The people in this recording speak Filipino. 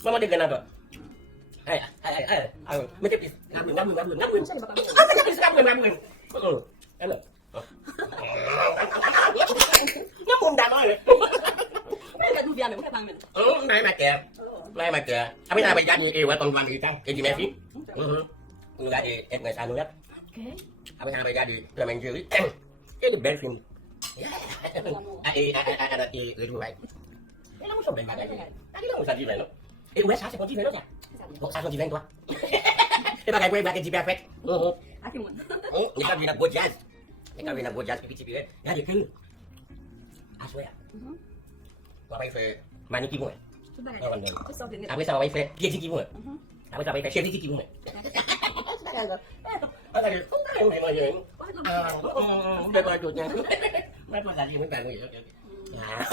Mama dia ganado. Macam ni. Ngamun. Ano? Ngamun dah nói. Cái đu viên này cũng phải bằng mình. Này mà kìa. Abi na bayad ni iwa tong wangi tang. Kaya Messi. Nga di et nga sanu lat. Okay. Abi na bayad di Clement Jerry. Cái the best film. Itu baik. Nó không đánh bạc này. Cái đó không sao gì vậy nó. Em quét sao sẽ có gì vậy nó nhỉ? Sao không gì vậy toi? Cái bà cái quay cái gì perfect. À chung mình. Ni kan bina bojaz. Ni kan bina bojaz pipi eh. Ya dia kan. Aswe ya. Wa bai fe mani ki mo. Chúng ta Lawan dia. cái sau thì Abi sa bai fe dia ki mo. Abi sa bai fe chef ki mo. Ada dia. Mai mai je. Dia kau tu je. Mai kau tadi mai bang ni. Ya.